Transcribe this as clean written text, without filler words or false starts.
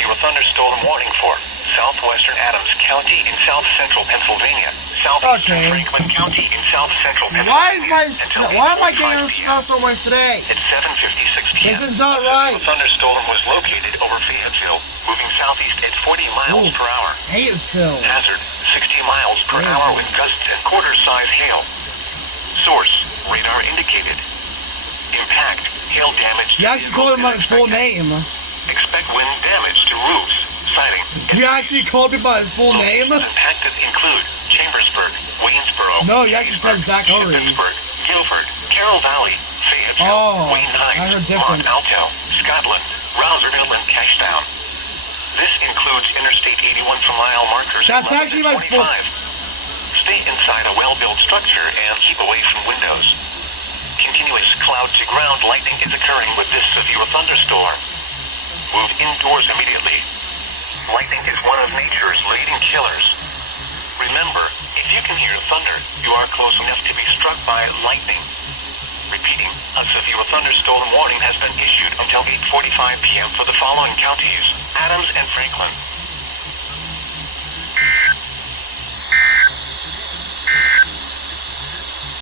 severe thunderstorm warning for southwestern Adams County in south-central Pennsylvania, southeastern Franklin County in south-central Pennsylvania. Why am I getting this so much today? At 7:56 p.m. This is not right. A thunderstorm was located over Fayetteville, moving southeast at 40 miles per hour. Fayetteville. Hazard, 60 miles per hour with gusts and quarter-size hail. Source, radar indicated. Impact, hail damage. You actually called him by full name. Expect wind damage to roofs, siding. You actually called me by full name? Impacted include Chambersburg, Waynesboro. No, you actually said Zach Hurry. Pittsburgh, Guilford, Carroll Valley, Fayetteville, Wayne I heard Heights, different. Mont Alto, Scotland, Rouserville, and Cashtown. This includes Interstate 81 for mile markers. That's actually my full. Stay inside a well-built structure and keep away from windows. Continuous cloud-to-ground lightning is occurring with this severe thunderstorm. Move indoors immediately. Lightning is one of nature's leading killers. Remember, if you can hear thunder, you are close enough to be struck by lightning. Repeating, a severe thunderstorm warning has been issued until 8:45 p.m. for the following counties: Adams and Franklin.